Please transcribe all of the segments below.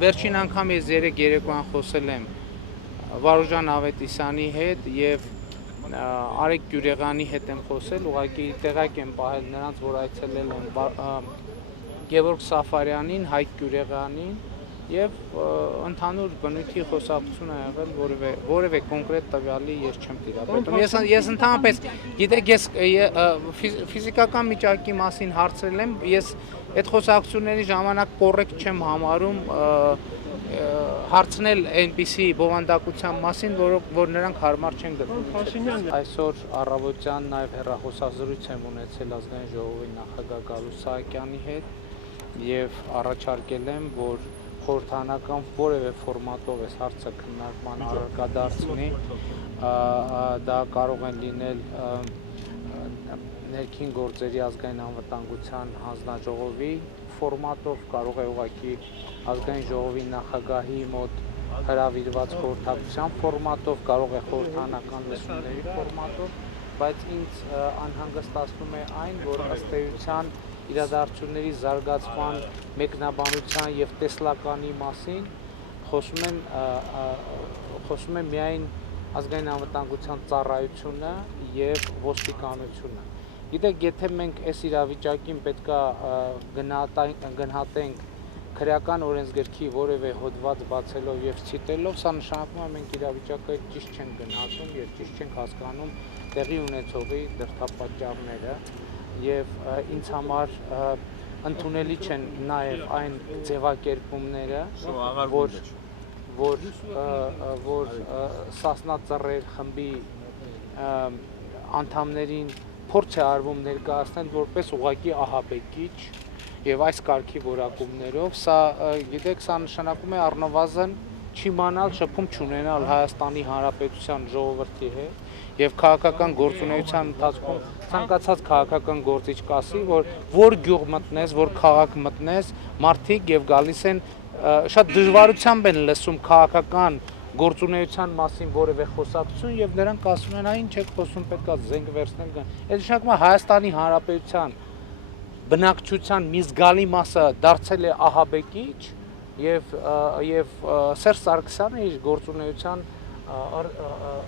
Վերջին անգամ ես երեկոյան խոսել եմ Վարուժան Ավետիսյանի հետ եւ Արեգ Գյուրեղյանի հետ եմ խոսել, ուղղակի տեղակ եմ պահել նրանց, որ այցելել են Գևորգ Սաֆարյանին, Հայկ Գյուրեղյանին եւ ընդհանուր բնույթի խոսակցություն ա եղել, որևէ կոնկրետ տվյալի ես չեմ տիրապետում։ Ես ընդհանրապես, գիտեք, ես ֆիզիկական վիճակի մասին հարցրել եմ, ես այդ խոսակցությունների ժամանակ կոռեկտ չեմ համարում հարցնել այնպիսի բովանդակության մասին, որ նրանք հարմար չեն գտնում։ Այսօր առավոտյան նաև հեռախոսազրույց եմ ունեցել Ազգային ժողովի նախագահ Գալուստ Սահակյանի հետ եւ առաջարկել եմ, որ խորհրդանական որևէ ֆորմատով այս հարցը քննարկման առարկա դարձնի, դա կարող են լինել ներքին գործերի ազգային անվտանգության հանձնաժողովի ֆորմատով, կարող է ուղղակի ազգային ժողովի նախագահի մոտ հրավիրված խորհրդակցության ֆորմատով, կարող է խորհրդանական լսումների ֆորմատով, բայց ինձ անհանգստացնում է այն, որ ըստ էության իրադարձությունների զարգացման մեկնաբանության եւ տեսլականի մասին խոսում են միայն ազգային անվտանգության ծառայությունը եւ ոստիկանությունը։ Գիտեք, եթե մենք այս իրավիճակին պետքա գնահատենք քրեական օրենսգրքի որևէ հոդված բացելով եւ ցիտելով, սա նշանակում է մենք իրավիճակը ճիշտ չենք գնահատում եւ ճիշտ չենք հասկանում տեղի ունեցողի դրդապատճառները եւ ինձ համար ընդունելի չեն նաեւ այն ձևակերպումները, որ Սասնա Ծռեր խմբի անդամներին փորձ է արվում ներկայացնել որպես ուղղակի ահաբեկիչ եւ այս կարգի որակումներով, սա գիտեք, սա նշանակում է առնվազն չիմանալ, շփում չունենալ Հայաստանի Հանրապետության ժողովրդի հետ եւ քաղաքական գործունեության ընթացքում ցանկացած քաղաքական գործիչ կասի, որ գյուղ մտնես, որ քաղաք մտնես, մարդիկ եւ գալիս են շատ դժվարությամբ են լսում քաղաքական գործունեության մասին որևէ խոսակցություն եւ նրանք ասում են, այն չեք խոսում, պետքա զենք վերցնել գան։ Այդ նշանակում է Հայաստանի Հանրապետության բնակչության մի զգալի մասը դարձել է ահաբեկիչ եւ Սերժ Սարգսյանը իր գործունեության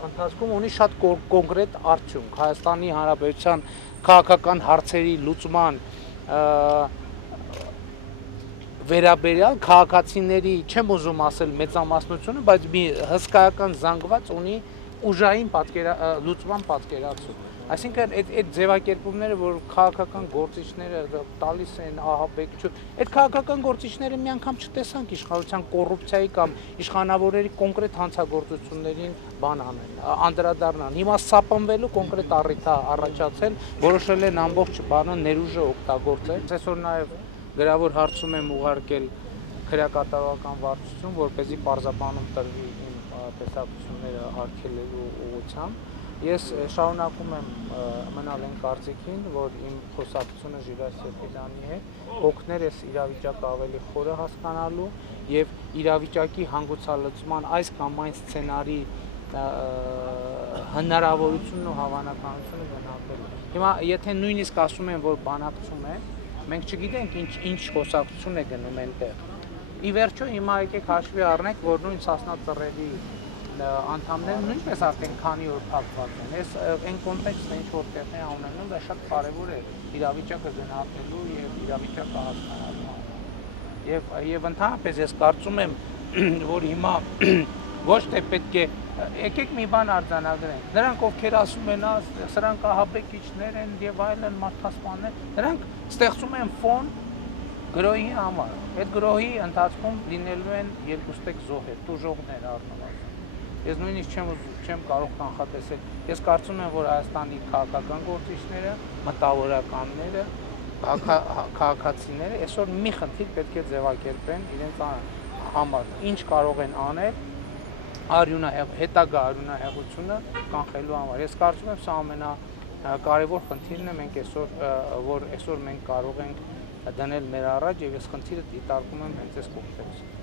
ընթացքում ունի շատ կոնկրետ արդյունք Հայաստանի Հանրապետության քաղաքական հարցերի լուծման վերաբերյալ քաղաքացիների, չեմ ուզում ասել մեծամասնությունը, բայց մի հսկայական զանգված ունի ուժային լուծման պատկերացում։ Այսինքն այդ ձևակերպումները, որ քաղաքական գործիչները տալիս են ահաբեկչություն, այդ քաղաքական գործիչները մի անգամ չտեսանք իշխանության կոռուպցիայի կամ իշխանավորների կոնկրետ հանցագործություններին բան անեն, անդրադառնան։ Հիմա սապանվելու կոնկրետ առիթ է առաջացել, որոշել են ամբողջ բանը ներուժը օգտագործել։ Այսօր նաև գրավոր հարցում եմ ուղարկել քրեակատարողական վարչություն, որպեսզի պարզաբանում տրվի իմ տեսակցությունները արգելելու ուղղությամբ։ Ես շարունակում եմ մնալ այն կարծիքին, որ իմ խոսակցությունը Ժիրայր Սեֆիլյանի հետ օգներ էս իրավիճակը ավելի խորը հասկանալու եւ իրավիճակի հանգուցալուծման այս կամ այն սցենարի հնարավորությունն ու հավանականությունը գնահատելու։ Հիմա եթե նույնիսկ ասում են, որ բանակցում է, մենք չգիտենք ինչ խոսակցություն է գնում այնտեղ։ Ի վերջո հիմա եկեք հաշվի առնենք, որ նույն Սասնա Ծռերի անդամները նույնպես արդեն քանի օր փակված են։ Այս այն կոնտեքստը ինչ որ տեղի է ունենում, դա շատ կարևոր է իրավիճակը գնահատելու եւ իրավիճակը հասկանալու համար։ Եվ ընդհանրապես ես կարծում եմ, որ հիմա ոչ թե պետք է եկեք մի բան արձանագրենք։ Նրանք ովքեր ասում են, սրանք ահաբեկիչներ են եւ այլն մարդասպաններ, նրանք ստեղծում են ֆոն գրոհի համար։ Այդ գրոհի ընթացքում լինելու են երկուստեք զոհեր, տուժողներ առնվազն։ Ես նույնիսկ չեմ կարող կանխատեսել։ Ես կարծում եմ, որ Հայաստանի քաղաքական գործիչները, մտավորականները, քաղաքացիները այսօր մի խնդիր պետք է ձևակերպեն իրենց համար, ինչ կարող են անել հետագա արյունահեղությունը կանխելու համար։ Ես կարծում եմ, սա ամենակարևոր խնդիրն է, որ այսօր մենք կարող ենք դնել մեր առաջ եւ այս խնդիրը դիտարկում եմ հենց այս կոնտեքստում։